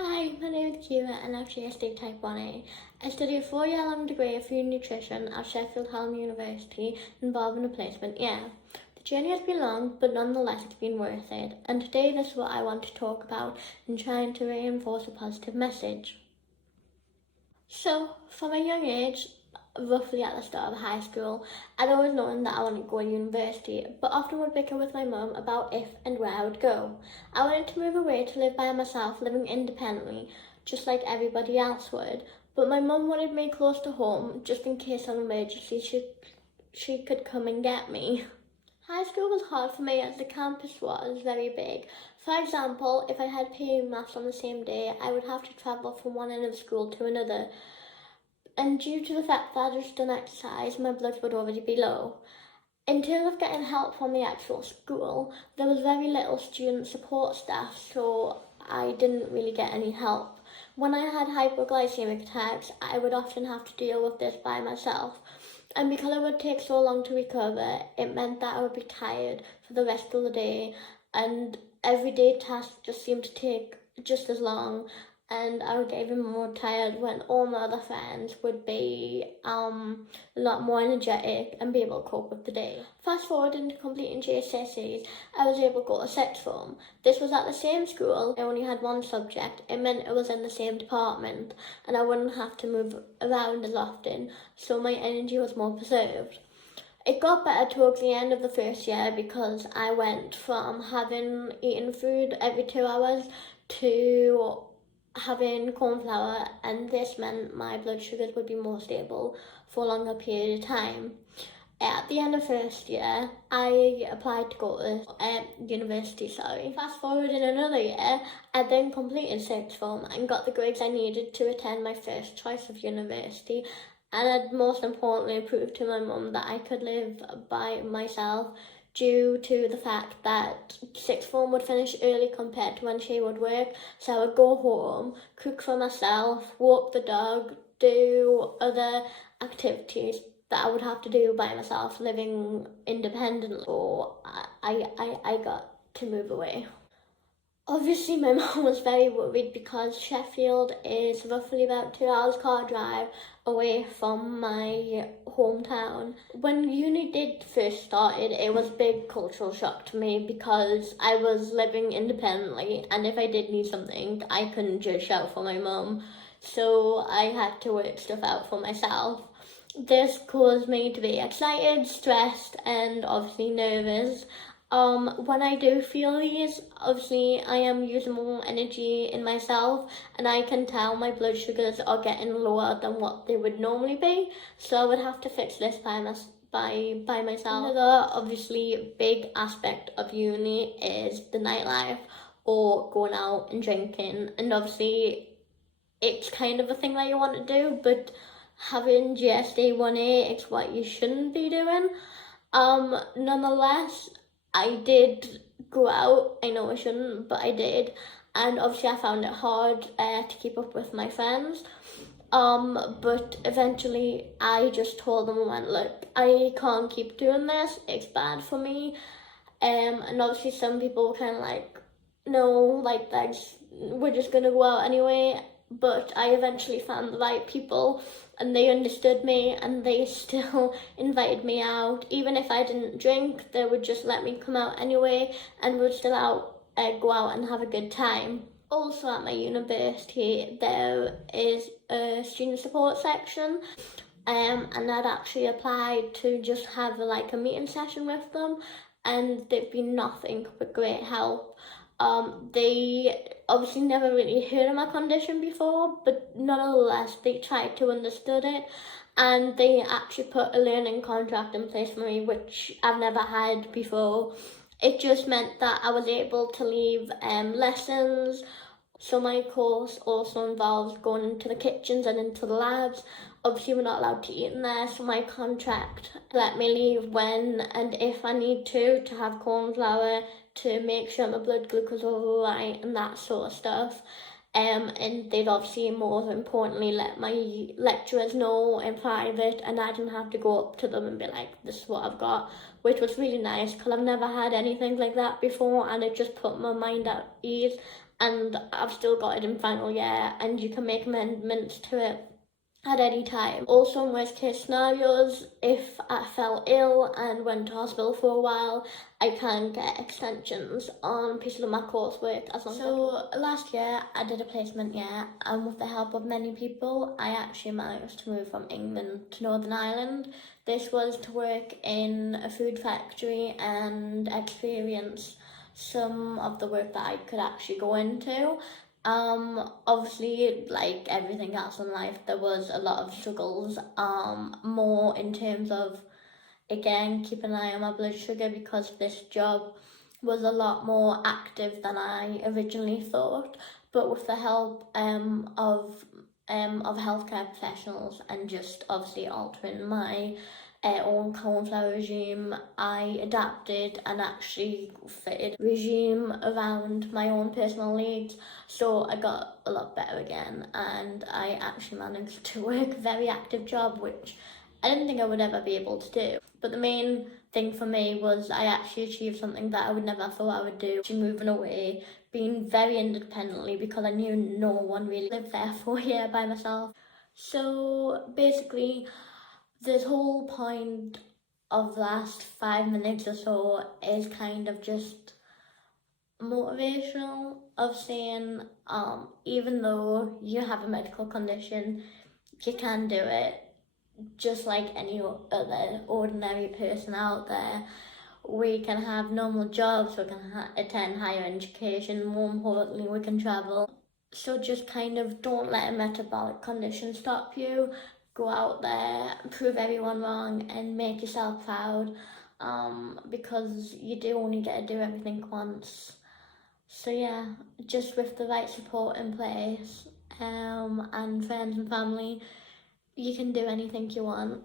Hi, my name is Ciara and I'm GSD type 1a. I study a 4-year-long degree of food nutrition at Sheffield Hallam University involving a placement year. The journey has been long, but nonetheless it's been worth it, and today this is what I want to talk about in trying to reinforce a positive message. So, from a young age, roughly at the start of high school, I'd always known that I wanted to go to university, but often would bicker with my mum about if and where I would go. I wanted to move away to live by myself, living independently, just like everybody else would, but my mum wanted me close to home, just in case of an emergency she could come and get me. High school was hard for me as the campus was very big. For example, if I had PE maths on the same day, I would have to travel from one end of the school to another. And due to the fact that I'd just done exercise, my blood would already be low. In terms of getting help from the actual school, there was very little student support staff, so I didn't really get any help. When I had hypoglycemic attacks, I would often have to deal with this by myself. And because it would take so long to recover, it meant that I would be tired for the rest of the day, and everyday tasks just seemed to take just as long, and I would get even more tired when all my other friends would be a lot more energetic and be able to cope with the day. Fast forward into completing GCSEs, I was able to go to sixth form. This was at the same school. I only had one subject. It meant it was in the same department and I wouldn't have to move around as often, so my energy was more preserved. It got better towards the end of the first year because I went from having eaten food every 2 hours to having corn flour, and this meant my blood sugars would be more stable for a longer period of time. At the end of first year, I applied to go to university. Fast forward in another year, I then completed sixth form and got the grades I needed to attend my first choice of university, and I'd most importantly proved to my mum that I could live by myself due to the fact that sixth form would finish early compared to when she would work. So I would go home, cook for myself, walk the dog, do other activities that I would have to do by myself living independently. So I got to move away. Obviously, my mum was very worried because Sheffield is roughly about 2 hours car drive away from my hometown. When uni did first started, it was a big cultural shock to me because I was living independently, and if I did need something, I couldn't just shout for my mum, so I had to work stuff out for myself. This caused me to be excited, stressed, and obviously nervous. When I do feel these, obviously I am using more energy in myself, and I can tell my blood sugars are getting lower than what they would normally be, so I would have to fix this by myself. Another obviously big aspect of uni is the nightlife or going out and drinking, and obviously it's kind of a thing that you want to do, but having GSD1a is what you shouldn't be doing. Nonetheless, I did go out. I know I shouldn't, but I did, and obviously I found it hard to keep up with my friends. But eventually I just told them and went, look, I can't keep doing this. It's bad for me. And obviously some people were kind of like, no, like we're just gonna go out anyway. But I eventually found the right people, and they understood me, and they still invited me out. Even if I didn't drink, they would just let me come out anyway, and we'd still go out and have a good time. Also at my university, there is a student support section, and I'd actually applied to just have a meeting session with them, and they've been nothing but great help. They obviously never really heard of my condition before, but nonetheless they tried to understand it, and they actually put a learning contract in place for me, which I've never had before. It just meant that I was able to leave lessons. So my course also involves going into the kitchens and into the labs. Obviously we're not allowed to eat in there, so my contract let me leave when and if I need to have corn flour to make sure my blood glucose is all right and that sort of stuff. And they'd obviously more importantly let my lecturers know in private, and I didn't have to go up to them and be like, this is what I've got, which was really nice because I've never had anything like that before, and it just put my mind at ease. and I've still got it in final year, and you can make amendments to it at any time. Also, in worst case scenarios, if I fell ill and went to hospital for a while, I can get extensions on pieces of my coursework as long. So last year I did a placement year, and with the help of many people, I actually managed to move from England to Northern Ireland. This was to work in a food factory and experience some of the work that I could actually go into. Obviously, like everything else in life, there was a lot of struggles, more in terms of, again, keep an eye on my blood sugar, because this job was a lot more active than I originally thought. But with the help of healthcare professionals, and just obviously altering my own cauliflower regime, I adapted and actually fitted regime around my own personal needs. So I got a lot better again, and I actually managed to work a very active job, which I didn't think I would ever be able to do. But the main thing for me was I actually achieved something that I would never thought I would do, moving away, being very independently, because I knew no one really lived there for a year by myself. So basically, this whole point of the last 5 minutes or so is kind of just motivational, of saying, even though you have a medical condition, you can do it just like any other ordinary person out there. We can have normal jobs, we can attend higher education, more importantly, we can travel. So just kind of don't let a metabolic condition stop you. Go out there, prove everyone wrong, and make yourself proud, because you do only get to do everything once. So yeah, just with the right support in place, and friends and family, you can do anything you want.